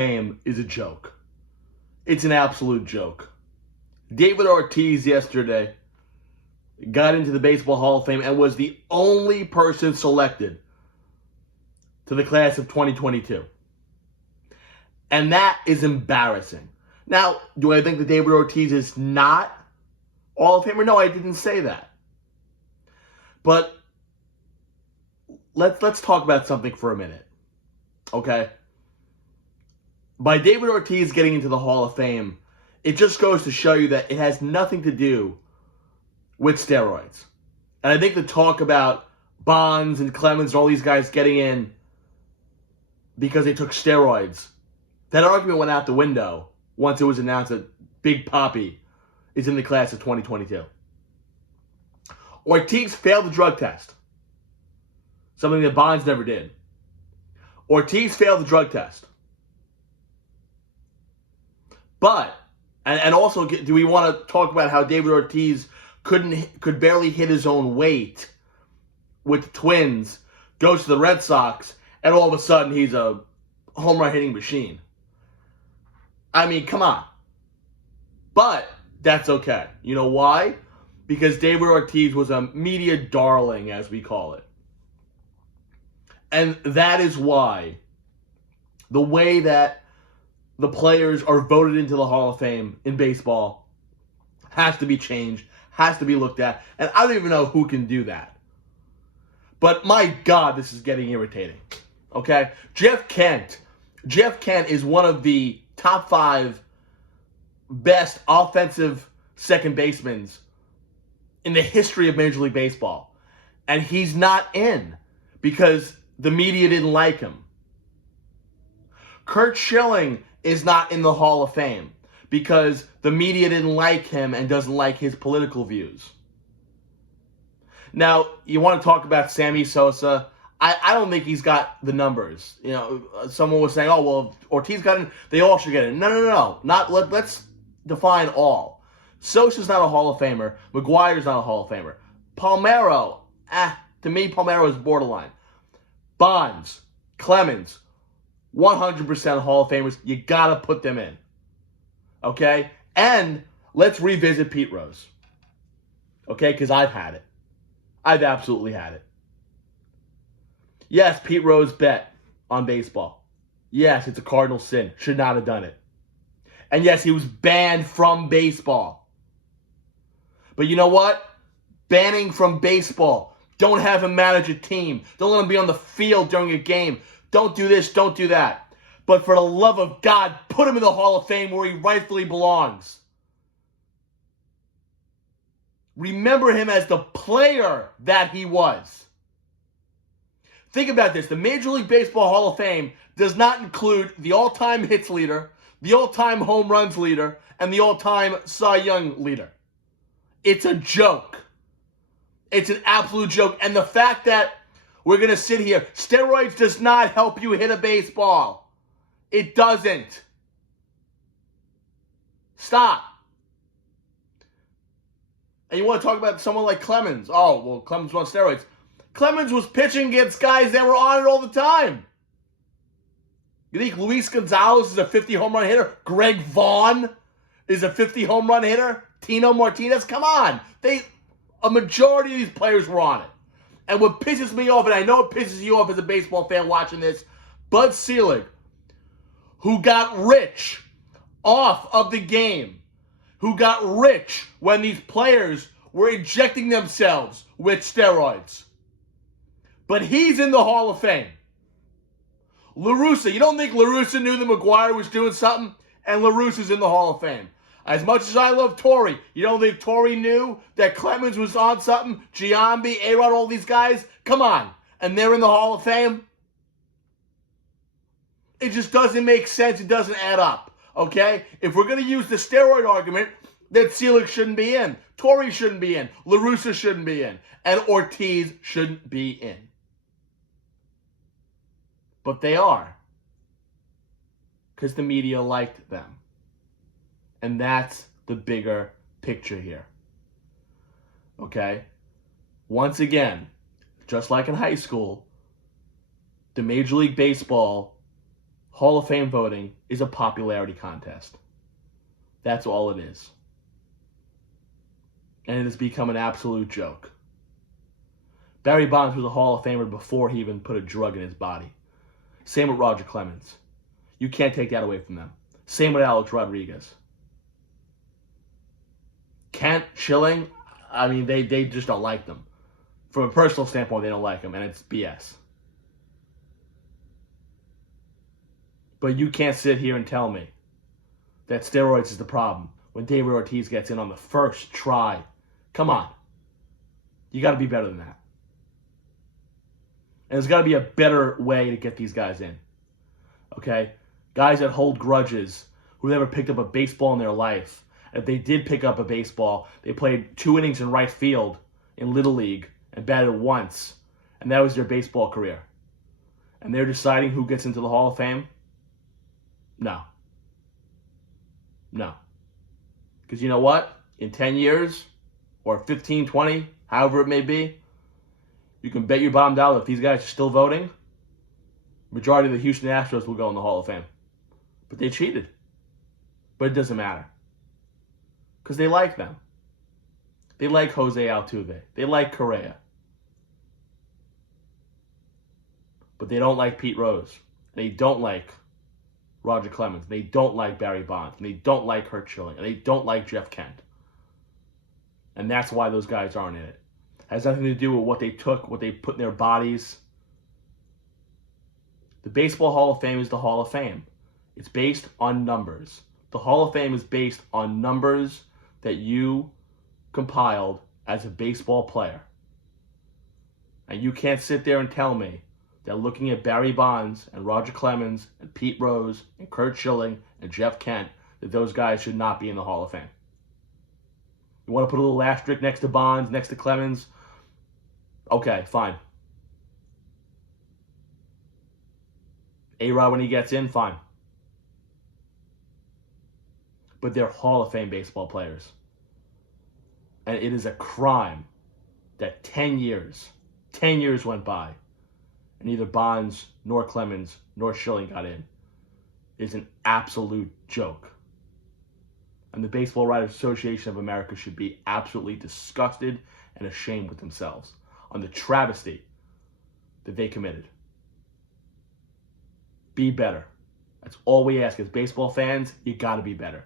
Fame is a joke. It's an absolute joke. David Ortiz yesterday got into the Baseball Hall of Fame and was the only person selected to the class of 2022. And that is embarrassing. Now, do I think that David Ortiz is not Hall of Famer? No, I didn't say that. But let's talk about something for a minute. Okay? By David Ortiz getting into the Hall of Fame, it just goes to show you that it has nothing to do with steroids. And I think the talk about Bonds and Clemens and all these guys getting in because they took steroids, that argument went out the window once it was announced that Big Papi is in the class of 2022. Ortiz failed the drug test, something that Bonds never did. Ortiz failed the drug test. But, and also, do we want to talk about how David Ortiz could barely hit his own weight with the Twins, goes to the Red Sox, and all of a sudden he's a home run hitting machine? I mean, come on. But that's okay. You know why? Because David Ortiz was a media darling, as we call it. And that is why the way that the players are voted into the Hall of Fame in baseball has to be changed, has to be looked at. And I don't even know who can do that. But my God, this is getting irritating. Okay? Jeff Kent is one of the top 5 best offensive second basemen in the history of Major League Baseball. And he's not in because the media didn't like him. Curt Schilling is not in the Hall of Fame because the media didn't like him and doesn't like his political views. Now, you want to talk about Sammy Sosa? I don't think he's got the numbers. You know, someone was saying, oh, well, Ortiz got in, they all should get in. No. Let's define all. Sosa's not a Hall of Famer. McGwire's not a Hall of Famer. Palmeiro, to me, Palmeiro is borderline. Bonds, Clemens, 100% Hall of Famers. You got to put them in. Okay? And let's revisit Pete Rose. Okay? Because I've had it. I've absolutely had it. Yes, Pete Rose bet on baseball. Yes, it's a cardinal sin. Should not have done it. And yes, he was banned from baseball. But you know what? Banning from baseball. Don't have him manage a team. Don't let him be on the field during a game. Don't do this, don't do that. But for the love of God, put him in the Hall of Fame where he rightfully belongs. Remember him as the player that he was. Think about this. The Major League Baseball Hall of Fame does not include the all-time hits leader, the all-time home runs leader, and the all-time Cy Young leader. It's a joke. It's an absolute joke. And the fact that we're going to sit here, steroids does not help you hit a baseball. It doesn't. Stop. And you want to talk about someone like Clemens. Oh, well, Clemens was on steroids. Clemens was pitching against guys that were on it all the time. You think Luis Gonzalez is a 50 home run hitter? Greg Vaughn is a 50 home run hitter? Tino Martinez? Come on. A majority of these players were on it. And what pisses me off, and I know it pisses you off as a baseball fan watching this, Bud Selig, who got rich off of the game, who got rich when these players were injecting themselves with steroids. But he's in the Hall of Fame. LaRussa, you don't think LaRussa knew that McGwire was doing something? And LaRussa's in the Hall of Fame. As much as I love Torrey, you don't think Torrey knew that Clemens was on something? Giambi, A-Rod, all these guys? Come on. And they're in the Hall of Fame? It just doesn't make sense. It doesn't add up. Okay? If we're going to use the steroid argument, then Selig shouldn't be in. Torrey shouldn't be in. LaRussa shouldn't be in. And Ortiz shouldn't be in. But they are. Because the media liked them. And that's the bigger picture here. Okay? Once again, just like in high school, the Major League Baseball Hall of Fame voting is a popularity contest. That's all it is. And it has become an absolute joke. Barry Bonds was a Hall of Famer before he even put a drug in his body. Same with Roger Clemens. You can't take that away from them. Same with Alex Rodriguez. Kent, Schilling, I mean, they just don't like them. From a personal standpoint, they don't like them, and it's BS. But you can't sit here and tell me that steroids is the problem when David Ortiz gets in on the first try. Come on. You got to be better than that. And there's got to be a better way to get these guys in. Okay? Guys that hold grudges, who never picked up a baseball in their life. If they did pick up a baseball, they played 2 innings in right field in Little League and batted once. And that was their baseball career. And they're deciding who gets into the Hall of Fame? No. No. Because you know what? In 10 years, or 15, 20, however it may be, you can bet your bottom dollar if these guys are still voting, majority of the Houston Astros will go in the Hall of Fame. But they cheated. But it doesn't matter. Because they like them. They like Jose Altuve. They like Correa. But they don't like Pete Rose. They don't like Roger Clemens. They don't like Barry Bonds. And they don't like Curt Schilling. And they don't like Jeff Kent. And that's why those guys aren't in it. It has nothing to do with what they took, what they put in their bodies. The Baseball Hall of Fame is the Hall of Fame. It's based on numbers. The Hall of Fame is based on numbers that you compiled as a baseball player. And you can't sit there and tell me that looking at Barry Bonds and Roger Clemens and Pete Rose and Curt Schilling and Jeff Kent, that those guys should not be in the Hall of Fame. You want to put a little asterisk next to Bonds, next to Clemens? Okay, fine. A-Rod when he gets in, fine. But they're Hall of Fame baseball players. And it is a crime that 10 years went by and neither Bonds nor Clemens nor Schilling got in. It is an absolute joke. And the Baseball Writers Association of America should be absolutely disgusted and ashamed with themselves on the travesty that they committed. Be better. That's all we ask as baseball fans. You got to be better.